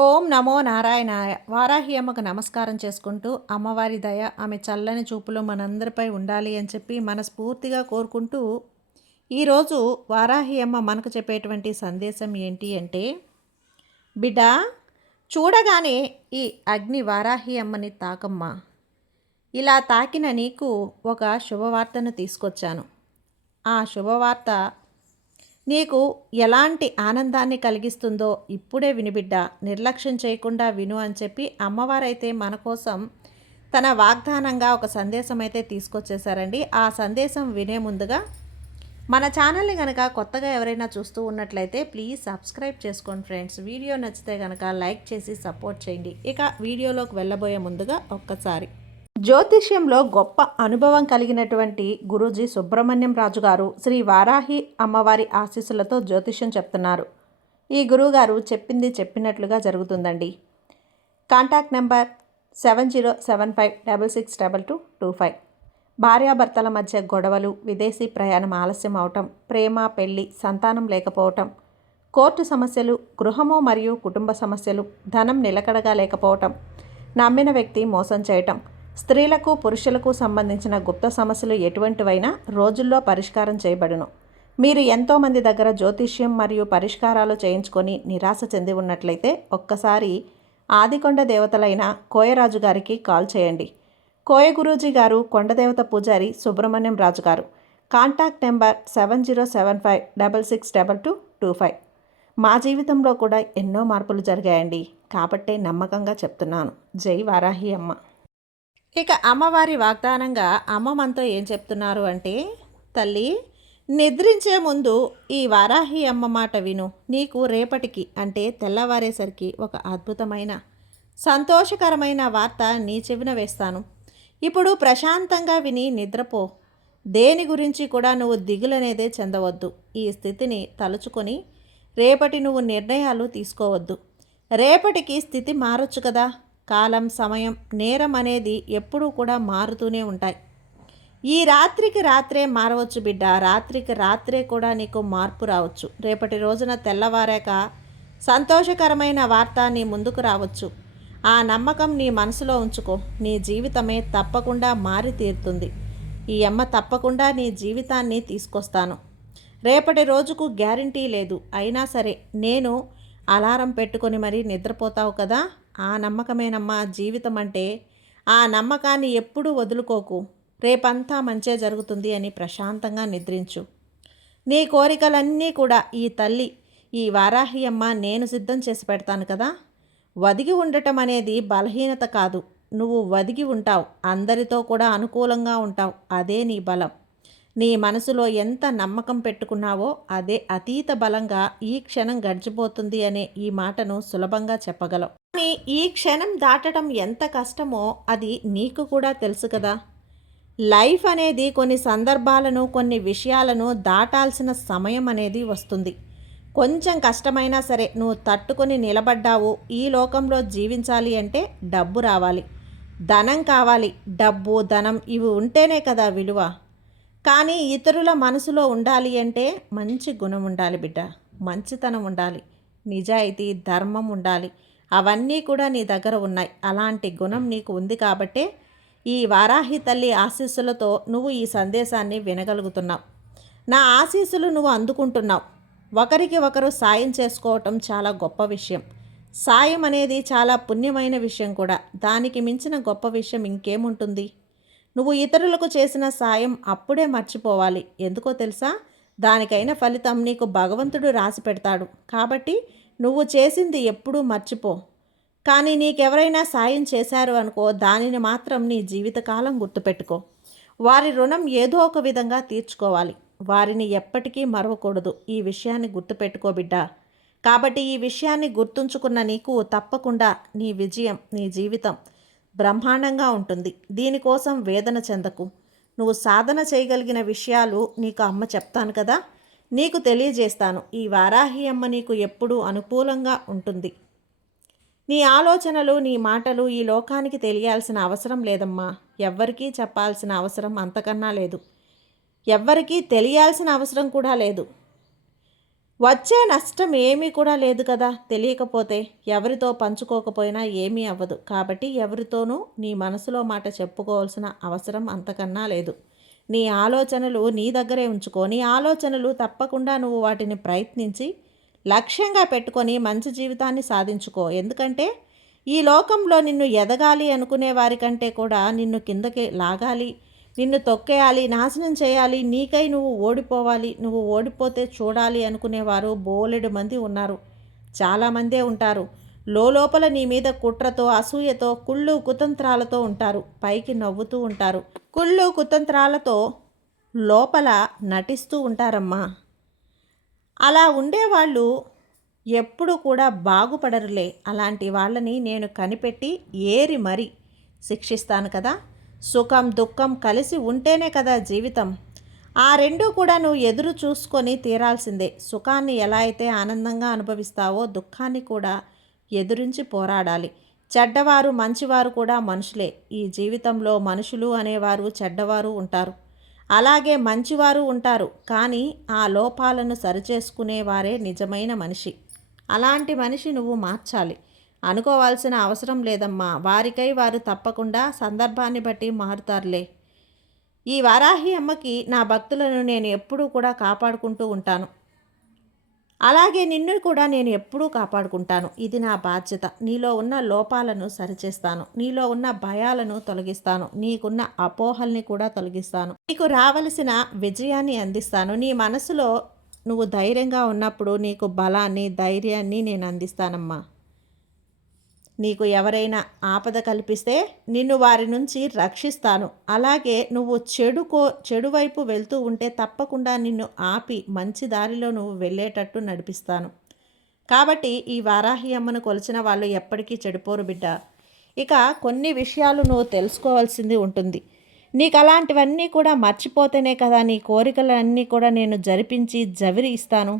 ఓం నమో నారాయణాయ. వారాహి అమ్మకు నమస్కారం చేసుకుంటూ, అమ్మవారి దయ, ఆమె చల్లని చూపులు మనందరిపై ఉండాలి అని చెప్పి మనస్ఫూర్తిగా కోరుకుంటూ, ఈరోజు వారాహి అమ్మ మనకు చెప్పేటువంటి సందేశం ఏంటి అంటే, బిడ్డా, చూడగానే ఈ అగ్ని వారాహి అమ్మని తాకమ్మా. ఇలా తాకిన నీకు ఒక శుభవార్తను తీసుకొచ్చాను. ఆ శుభవార్త నీకు ఎలాంటి ఆనందాన్ని కలిగిస్తుందో ఇప్పుడే వినిబిడ్డ, నిర్లక్ష్యం చేయకుండా విను అని చెప్పి అమ్మవారైతే మన కోసం తన వాగ్దానంగా ఒక సందేశం అయితే తీసుకొచ్చేసారండి. ఆ సందేశం వినే ముందుగా మన ఛానల్ని కనుక కొత్తగా ఎవరైనా చూస్తూ ఉన్నట్లయితే ప్లీజ్ సబ్స్క్రైబ్ చేసుకోండి ఫ్రెండ్స్. వీడియో నచ్చితే కనుక లైక్ చేసి సపోర్ట్ చేయండి. ఇక వీడియోలోకి వెళ్ళబోయే ముందుగా ఒక్కసారి జ్యోతిష్యంలో గొప్ప అనుభవం కలిగినటువంటి గురూజీ సుబ్రహ్మణ్యం రాజు గారు శ్రీ వారాహి అమ్మవారి ఆశీస్సులతో జ్యోతిష్యం చెప్తున్నారు. ఈ గురువుగారు చెప్పింది చెప్పినట్లుగా జరుగుతుందండి. Contact number 7075662225. భార్యాభర్తల మధ్య గొడవలు, విదేశీ ప్రయాణం ఆలస్యం అవటం, ప్రేమ, పెళ్లి, సంతానం లేకపోవటం, కోర్టు సమస్యలు, గృహము మరియు కుటుంబ సమస్యలు, ధనం నిలకడగా లేకపోవటం, నమ్మిన వ్యక్తి మోసం చేయటం, స్త్రీలకు పురుషులకు సంబంధించిన గుప్త సమస్యలు ఎటువంటివైనా రోజుల్లో పరిష్కారం చేయబడును. మీరు ఎంతోమంది దగ్గర జ్యోతిష్యం మరియు పరిష్కారాలు చేయించుకొని నిరాశ చెంది ఉన్నట్లయితే ఒక్కసారి ఆదికొండ దేవతలైన కోయరాజు గారికి కాల్ చేయండి. కోయ గురూజీ గారు కొండదేవత పూజారి సుబ్రహ్మణ్యం రాజు గారు. Contact number 7075662225. మా జీవితంలో కూడా ఎన్నో మార్పులు జరిగాయండి, కాబట్టే నమ్మకంగా చెప్తున్నాను. జై వారాహి అమ్మ. ఇక అమ్మవారి వాగ్దానంగా అమ్మ మనతో ఏం చెప్తున్నారు అంటే, తల్లి, నిద్రించే ముందు ఈ వారాహి అమ్మ మాట విను. నీకు రేపటికి అంటే తెల్లవారేసరికి ఒక అద్భుతమైన సంతోషకరమైన వార్త నీ చెవిన వేస్తాను. ఇప్పుడు ప్రశాంతంగా విని నిద్రపో. దేని గురించి కూడా నువ్వు దిగులనేదే చెందవద్దు. ఈ స్థితిని తలుచుకొని రేపటి నువ్వు నిర్ణయాలు తీసుకోవద్దు. రేపటికి స్థితి మారొచ్చు కదా. కాలం, సమయం, నేరం అనేది ఎప్పుడూ కూడా మారుతూనే ఉంటాయి. ఈ రాత్రికి రాత్రే మారవచ్చు బిడ్డ. రాత్రికి రాత్రే కూడా నీకు మార్పు రావచ్చు. రేపటి రోజున తెల్లవారాక సంతోషకరమైన వార్త నీ ముందుకు రావచ్చు. ఆ నమ్మకం నీ మనసులో ఉంచుకో. నీ జీవితమే తప్పకుండా మారి తీరుతుంది. ఈ అమ్మ తప్పకుండా నీ జీవితాన్ని తీసుకొస్తాను. రేపటి రోజుకు గ్యారంటీ లేదు, అయినా సరే నేను అలారం పెట్టుకొని మరీ నిద్రపోతావు కదా. ఆ నమ్మకమేనమ్మా జీవితం అంటే. ఆ నమ్మకాన్ని ఎప్పుడూ వదులుకోకు. రేపంతా మంచే జరుగుతుంది అని ప్రశాంతంగా నిద్రించు. నీ కోరికలన్నీ కూడా ఈ తల్లి, ఈ వారాహి అమ్మ నేను సిద్ధం చేసి పెడతాను కదా. వదిగి ఉండటం అనేది బలహీనత కాదు. నువ్వు వదిగి ఉంటావు, అందరితో కూడా అనుకూలంగా ఉంటావు. అదే నీ బలం. నీ మనసులో ఎంత నమ్మకం పెట్టుకున్నావో అదే అతీత బలంగా ఈ క్షణం గడిచిపోతుంది అనే ఈ మాటను సులభంగా చెప్పగలవు. కానీ ఈ క్షణం దాటడం ఎంత కష్టమో అది నీకు కూడా తెలుసు కదా. లైఫ్ అనేది కొన్ని సందర్భాలను, కొన్ని విషయాలను దాటాల్సిన సమయం అనేది వస్తుంది. కొంచెం కష్టమైనా సరే నువ్వు తట్టుకొని నిలబడ్డావు. ఈ లోకంలో జీవించాలి అంటే డబ్బు రావాలి, ధనం కావాలి. డబ్బు, ధనం ఇవి ఉంటేనే కదా విలువ. కానీ ఇతరుల మనసులో ఉండాలి అంటే మంచి గుణం ఉండాలి బిడ్డ. మంచితనం ఉండాలి, నిజాయితీ, ధర్మం ఉండాలి. అవన్నీ కూడా నీ దగ్గర ఉన్నాయి. అలాంటి గుణం నీకు ఉంది కాబట్టే ఈ వారాహి తల్లి ఆశీస్సులతో నువ్వు ఈ సందేశాన్ని వినగలుగుతున్నావు. నా ఆశీస్సులు నువ్వు అందుకుంటున్నావు. ఒకరికి ఒకరు సాయం చేసుకోవటం చాలా గొప్ప విషయం. సాయం అనేది చాలా పుణ్యమైన విషయం కూడా. దానికి మించిన గొప్ప విషయం ఇంకేముంటుంది. నువ్వు ఇతరులకు చేసిన సాయం అప్పుడే మర్చిపోవాలి. ఎందుకో తెలుసా? దానికైన ఫలితం నీకు భగవంతుడు రాసి పెడతాడు. కాబట్టి నువ్వు చేసింది ఎప్పుడూ మర్చిపో. కానీ నీకెవరైనా సాయం చేశారు అనుకో, దానిని మాత్రం నీ జీవితకాలం గుర్తుపెట్టుకో. వారి రుణం ఏదో ఒక విధంగా తీర్చుకోవాలి. వారిని ఎప్పటికీ మరవకూడదు. ఈ విషయాన్ని గుర్తుపెట్టుకో బిడ్డ. కాబట్టి ఈ విషయాన్ని గుర్తుంచుకున్న నీకు తప్పకుండా నీ విజయం, నీ జీవితం బ్రహ్మాండంగా ఉంటుంది. దీనికోసం వేదన చెందకు. నువ్వు సాధన చేయగలిగిన విషయాలు నీకు అమ్మ చెప్తాను కదా, నీకు తెలియజేస్తాను. ఈ వారాహి అమ్మ నీకు ఎప్పుడూ అనుకూలంగా ఉంటుంది. నీ ఆలోచనలు, నీ మాటలు ఈ లోకానికి తెలియాల్సిన అవసరం లేదమ్మా. ఎవ్వరికీ చెప్పాల్సిన అవసరం అంతకన్నా లేదు. ఎవ్వరికీ తెలియాల్సిన అవసరం కూడా లేదు. వచ్చే నష్టం ఏమీ కూడా లేదు కదా. తెలియకపోతే ఎవరితో పంచుకోకపోయినా ఏమీ అవ్వదు. కాబట్టి ఎవరితోనూ నీ మనసులో మాట చెప్పుకోవాల్సిన అవసరం అంతకన్నా లేదు. నీ ఆలోచనలు నీ దగ్గరే ఉంచుకో. నీ ఆలోచనలు తప్పకుండా నువ్వు వాటిని ప్రయత్నించి లక్ష్యంగా పెట్టుకొని మంచి జీవితాన్ని సాధించుకో. ఎందుకంటే ఈ లోకంలో నిన్ను ఎదగాలి అనుకునే వారికంటే కూడా నిన్ను కిందకి లాగాలి, నిన్ను తొక్కేయాలి, నాశనం చేయాలి, నీకై నువ్వు ఓడిపోవాలి, నువ్వు ఓడిపోతే చూడాలి అనుకునేవారు బోలెడు మంది ఉన్నారు. చాలామందే ఉంటారు. లోపల నీ మీద కుట్రతో, అసూయతో, కుళ్ళు కుతంత్రాలతో ఉంటారు. పైకి నవ్వుతూ ఉంటారు. కుళ్ళు కుతంత్రాలతో లోపల నటిస్తూ ఉంటారమ్మా. అలా ఉండేవాళ్ళు ఎప్పుడు కూడా బాగుపడరులే. అలాంటి వాళ్ళని నేను కనిపెట్టి ఏరి మరీ శిక్షిస్తాను కదా. సుఖం దుఃఖం కలిసి ఉంటేనే కదా జీవితం. ఆ రెండూ కూడా నువ్వు ఎదురు చూసుకొని తీరాల్సిందే. సుఖాన్ని ఎలా అయితే ఆనందంగా అనుభవిస్తావో దుఃఖాన్ని కూడా ఎదురించి పోరాడాలి. చెడ్డవారు మంచివారు కూడా మనుషులే. ఈ జీవితంలో మనుషులు అనేవారు చెడ్డవారు ఉంటారు, అలాగే మంచివారు ఉంటారు. కానీ ఆ లోపాలను సరిచేసుకునేవారే నిజమైన మనిషి. అలాంటి మనిషి నువ్వు మార్చాలి. అనుకోవాల్సిన అవసరం లేదమ్మా. వారికై వారు తప్పకుండా సందర్భాన్ని బట్టి మారుతారులే. ఈ వారాహి అమ్మకి నా భక్తులను నేను ఎప్పుడూ కూడా కాపాడుకుంటూ ఉంటాను. అలాగే నిన్ను కూడా నేను ఎప్పుడూ కాపాడుకుంటాను. ఇది నా బాధ్యత. నీలో ఉన్న లోపాలను సరిచేస్తాను, నీలో ఉన్న భయాలను తొలగిస్తాను, నీకున్న అపోహల్ని కూడా తొలగిస్తాను, నీకు రావలసిన విజయాన్ని అందిస్తాను. నీ మనసులో నువ్వు ధైర్యంగా ఉన్నప్పుడు నీకు బలాన్ని ధైర్యాన్ని నేను అందిస్తానమ్మా. నీకు ఎవరైనా ఆపద కల్పిస్తే నిన్ను వారి నుంచి రక్షిస్తాను. అలాగే నువ్వు చెడు వైపు వెళ్తూ ఉంటే తప్పకుండా నిన్ను ఆపి మంచి దారిలో నువ్వు వెళ్ళేటట్టు నడిపిస్తాను. కాబట్టి ఈ వారాహి అమ్మను కొలిచిన వాళ్ళు ఎప్పటికీ చెడిపోరు బిడ్డ. ఇక కొన్ని విషయాలు నువ్వు తెలుసుకోవాల్సింది ఉంటుంది. నీకు అలాంటివన్నీ కూడా మర్చిపోతేనే కదా నీ కోరికలన్నీ కూడా నేను జరిపించి జవిరి ఇస్తాను.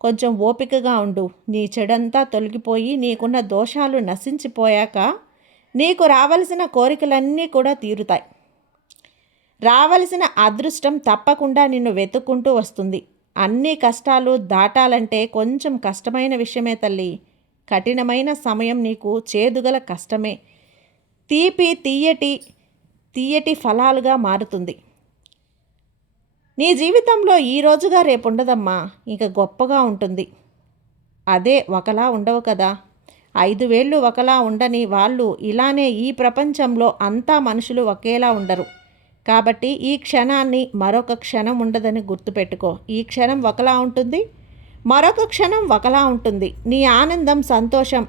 కొంచెం ఓపికగా ఉండు. నీ చెడంతా తొలగిపోయి నీకున్న దోషాలు నశించిపోయాక నీకు రావలసిన కోరికలన్నీ కూడా తీరుతాయి. రావలసిన అదృష్టం తప్పకుండా నిన్ను వెతుక్కుంటూ వస్తుంది. అన్ని కష్టాలు దాటాలంటే కొంచెం కష్టమైన విషయమే తల్లి. కఠినమైన సమయం నీకు చేదుగల కష్టమే తీయటి ఫలాలుగా మారుతుంది. నీ జీవితంలో ఈ రోజుగా రేపు ఉండదమ్మా, ఇంకా గొప్పగా ఉంటుంది. అదే ఒకలా ఉండవు కదా. 5 వేళ్ళు ఒకలా ఉండని వాళ్ళు ఇలానే ఈ ప్రపంచంలో అంతా మనుషులు ఒకేలా ఉండరు. కాబట్టి ఈ క్షణాన్ని మరొక క్షణం ఉండదని గుర్తుపెట్టుకో. ఈ క్షణం ఒకలా ఉంటుంది, మరొక క్షణం ఒకలా ఉంటుంది. నీ ఆనందం సంతోషం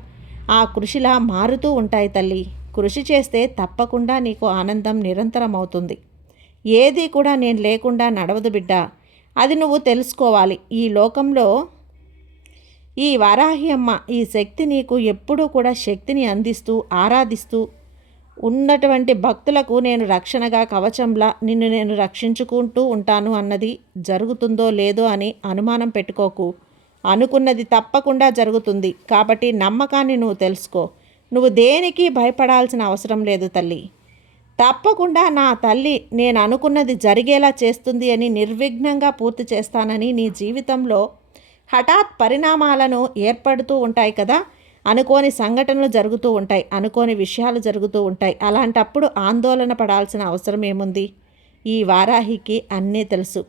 ఆ కృషిలా మారుతూ ఉంటాయి తల్లి. కృషి చేస్తే తప్పకుండా నీకు ఆనందం నిరంతరం అవుతుంది. ఏది కూడా నేను లేకుండా నడవదు బిడ్డ. అది నువ్వు తెలుసుకోవాలి. ఈ లోకంలో ఈ వారాహి అమ్మ ఈ శక్తి నీకు ఎప్పుడూ కూడా శక్తిని అందిస్తూ ఆరాధిస్తూ ఉన్నటువంటి భక్తులకు నేను రక్షణగా కవచంలా నిన్ను నేను రక్షించుకుంటూ ఉంటాను అన్నది జరుగుతుందో లేదో అని అనుమానం పెట్టుకోకు. అనుకున్నది తప్పకుండా జరుగుతుంది. కాబట్టి నమ్మకాన్ని నువ్వు తెలుసుకో. నువ్వు దేనికి భయపడాల్సిన అవసరం లేదు తల్లి. తప్పకుండా నా తల్లి నేను అనుకున్నది జరిగేలా చేస్తుంది అని నిర్విఘ్నంగా పూర్తి చేస్తానని. నీ జీవితంలో హఠాత్ పరిణామాలను ఏర్పడుతూ ఉంటాయి కదా. అనుకోని సంఘటనలు జరుగుతూ ఉంటాయి, అనుకోని విషయాలు జరుగుతూ ఉంటాయి. అలాంటప్పుడు ఆందోళన పడాల్సిన అవసరం ఏముంది? ఈ వారాహికి అన్నీ తెలుసు.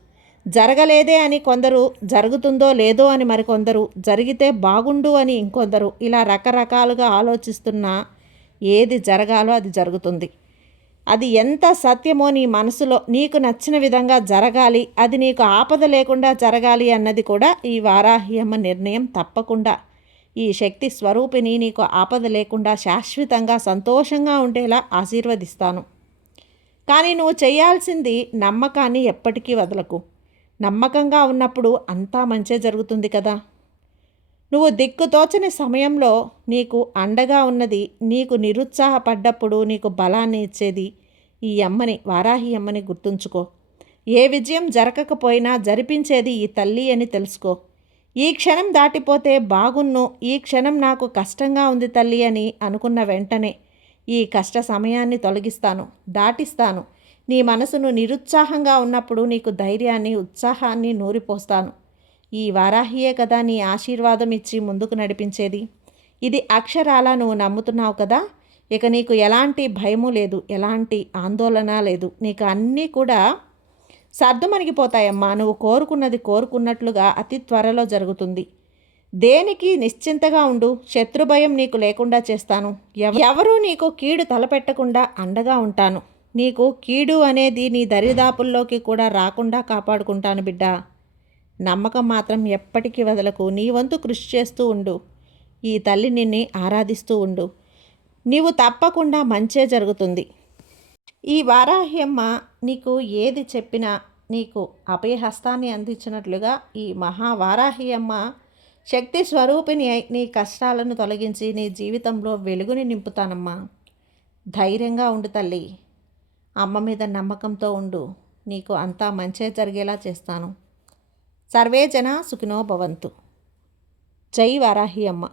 జరగలేదే అని కొందరు, జరుగుతుందో లేదో అని మరికొందరు, జరిగితే బాగుండు అని ఇంకొందరు, ఇలా రకరకాలుగా ఆలోచిస్తున్నా ఏది జరగాలో అది జరుగుతుంది. అది ఎంత సత్యమో నీ మనసులో నీకు నచ్చిన విధంగా జరగాలి, అది నీకు ఆపద లేకుండా జరగాలి అన్నది కూడా ఈ వారాహి అమ్మ నిర్ణయం. తప్పకుండా ఈ శక్తి స్వరూపిణి నీకు ఆపద లేకుండా శాశ్వతంగా సంతోషంగా ఉండేలా ఆశీర్వదిస్తాను. కానీ నువ్వు చేయాల్సింది నమ్మకాన్ని ఎప్పటికీ వదలకు. నమ్మకంగా ఉన్నప్పుడు అంతా మంచే జరుగుతుంది కదా. నువ్వు దిక్కుతోచని సమయంలో నీకు అండగా ఉన్నది, నీకు నిరుత్సాహపడ్డప్పుడు నీకు బలాన్ని ఇచ్చేది ఈ అమ్మని, వారాహి అమ్మని గుర్తుంచుకో. ఏ విజయం జరగకపోయినా జరిపించేది ఈ తల్లి అని తెలుసుకో. ఈ క్షణం దాటిపోతే బాగున్ను, ఈ క్షణం నాకు కష్టంగా ఉంది తల్లి అని అనుకున్న వెంటనే ఈ కష్ట సమయాన్ని తొలగిస్తాను, దాటిస్తాను. నీ మనసును నిరుత్సాహంగా ఉన్నప్పుడు నీకు ధైర్యాన్ని, ఉత్సాహాన్ని నూరిపోస్తాను. ఈ వారాహియే కదా నీ ఆశీర్వాదం ఇచ్చి ముందుకు నడిపించేది. ఇది అక్షరాలా నువ్వు నమ్ముతున్నావు కదా. ఇక నీకు ఎలాంటి భయము లేదు, ఎలాంటి ఆందోళన లేదు. నీకు అన్నీ కూడా సర్దుమణిగిపోతాయమ్మా. నువ్వు కోరుకున్నది కోరుకున్నట్లుగా అతి త్వరలో జరుగుతుంది. దేనికి నిశ్చింతగా ఉండు. శత్రుభయం నీకు లేకుండా చేస్తాను. ఎవరూ నీకు కీడు తలపెట్టకుండా అండగా ఉంటాను. నీకు కీడు అనేది నీ దరిదాపుల్లోకి కూడా రాకుండా కాపాడుకుంటాను బిడ్డ. నమ్మకం మాత్రం ఎప్పటికీ వదలకు. నీ వంతు కృషి చేస్తూ ఉండు. ఈ తల్లి నిన్ను ఆరాధిస్తూ ఉండు. నీవు తప్పకుండా మంచే జరుగుతుంది. ఈ వారాహ్యమ్మ నీకు ఏది చెప్పినా నీకు అభయహస్తాన్ని అందించినట్లుగా ఈ మహావారాహ్యమ్మ శక్తి స్వరూపిణి అయి నీ కష్టాలను తొలగించి నీ జీవితంలో వెలుగుని నింపుతానమ్మా. ధైర్యంగా ఉండు తల్లి. అమ్మ మీద నమ్మకంతో ఉండు. నీకు అంతా మంచే జరిగేలా చేస్తాను. సర్వే జన సుఖినో భవంతు. జై వారాహి అమ్మ.